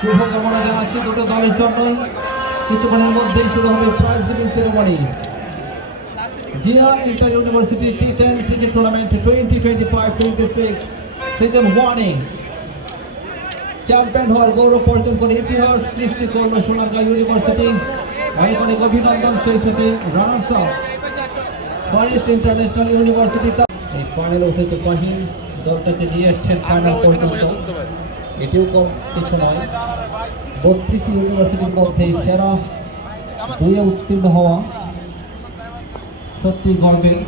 শুভকামনা জানাচ্ছি দুটো দলের জন্য। কিছুক্ষণের মধ্যেই শুরু হবে prize giving ceremony. Zia inter university T ten cricket tournament 2025-26 season 1-এ চ্যাম্পিয়ন হওয়ার গৌরব অর্জন করে ইতিহাস সৃষ্টি করল সোনারগাঁ ইউনিভার্সিটি। অনেক অনেক অভিনন্দন। সেই সাথে runners up forest international university. এই ফাইনালে উঠেছে ফাহিম, দলটাকে নিয়ে এসছেন ফাইনাল পর্যন্ত। এটিও কম কিছু নয়। 32টি ইউনিভার্সিটির মধ্যে সেরা 2-এ উত্তীর্ণ হওয়া সত্যি গর্বের।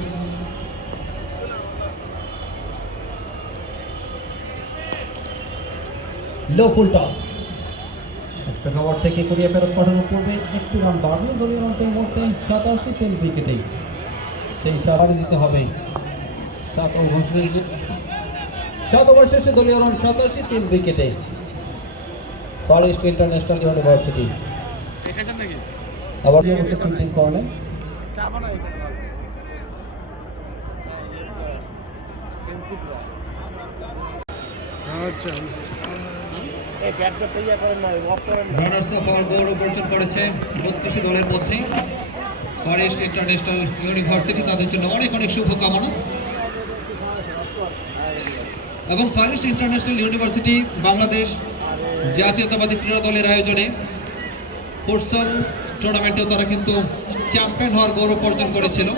লো ফুল টস, এক্সট্রা কভার থেকে কোরিয়া ফেরত পাঠানোর পূর্বে একটি রান বাড়ল দলীয় রানটা এই মুহূর্তে 87 3 উইকেটে। সেই সাবাড়ি দিতে হবে। 7 ওভার শেষে দলীয় রান 87 3 উইকেটে। ফরেস্ট ইন্টারন্যাশনাল ইউনিভার্সিটি আবার ফিল্ডিং কর্নার। রানার্স আপ হওয়ার গৌরব অর্জন করেছে 32 দলের মধ্যে ফরেস্ট ইন্টারন্যাশনাল ইউনিভার্সিটি। তাদের জন্য অনেক অনেক শুভকামনা। এবং ফরেস্ট ইন্টারন্যাশনাল ইউনিভার্সিটি বাংলাদেশ জাতীয়তাবাদী ক্রীড়া দলের আয়োজনে ফুটসাল টুর্নামেন্টেও তারা কিন্তু চ্যাম্পিয়ন হওয়ার গৌরব অর্জন করেছিল।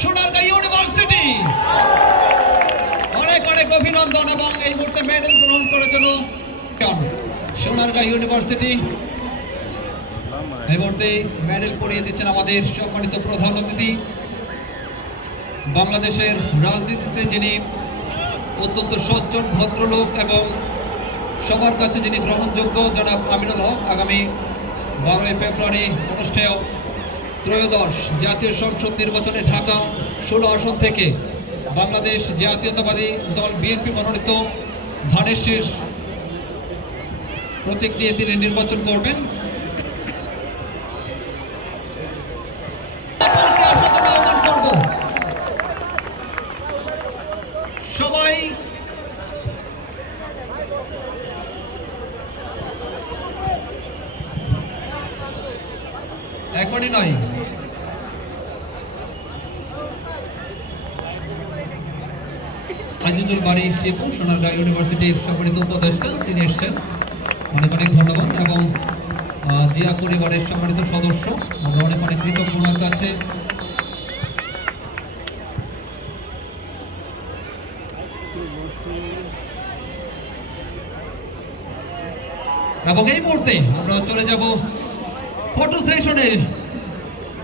সোনারগাঁ ইউনিভার্সিটি অনেক অনেক অভিনন্দন। এবং এই মুহূর্তে মেডেল গ্রহণ করার জন্য সোনারগাঁ ইউনিভার্সিটি এই মুহূর্তে মেডেল পরিয়ে দিচ্ছেন আমাদের সম্মানিত প্রধান অতিথি, বাংলাদেশের রাজনীতিতে যিনি অত্যন্ত সজ্জন ভদ্রলোক এবং সবার কাছে যিনি গ্রহণযোগ্য, জনাব আমিনুল হক। আগামী 12 ফেব্রুয়ারি অনুষ্ঠেয় ত্রয়োদশ জাতীয় সংসদ নির্বাচনে ঢাকা 16 আসন থেকে বাংলাদেশ জাতীয়তাবাদী দল বিএনপি মনোনীত ধানের শীষ প্রতীক নিয়ে তিনি নির্বাচন করবেন। সবাই এখনই নয়, আজিজুল বারী শিপু সোনারগাঁ ইউনিভার্সিটির সম্মানিত উপদেষ্টা, তিনি এসছেন। অনেক অনেক ধন্যবাদ। এবং জিয়া পরিবারের সম্মানিত সদস্য, আমরা অনেক অনেক কৃতজ্ঞ ওনার কাছে। এবং এই মুহূর্তে আমরা চলে যাব ফটো সেশনে।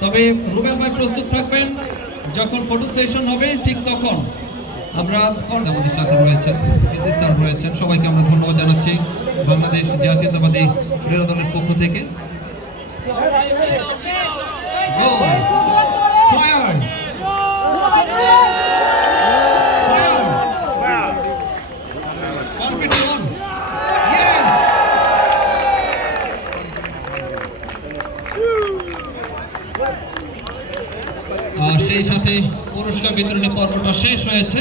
তবে রুবেল ভাই প্রস্তুত থাকবেন, যখন ফটো সেশন হবে ঠিক তখন আমরা আমাদের সাথে রয়েছেন এসএস স্যার রয়েছেন। সবাইকে আমরা ধন্যবাদ জানাচ্ছি বাংলাদেশ জাতীয়তাবাদী ক্রীড়া দলের পক্ষ থেকে। সেই সাথে পুরস্কার বিতরণী পর্বটা শেষ হয়েছে।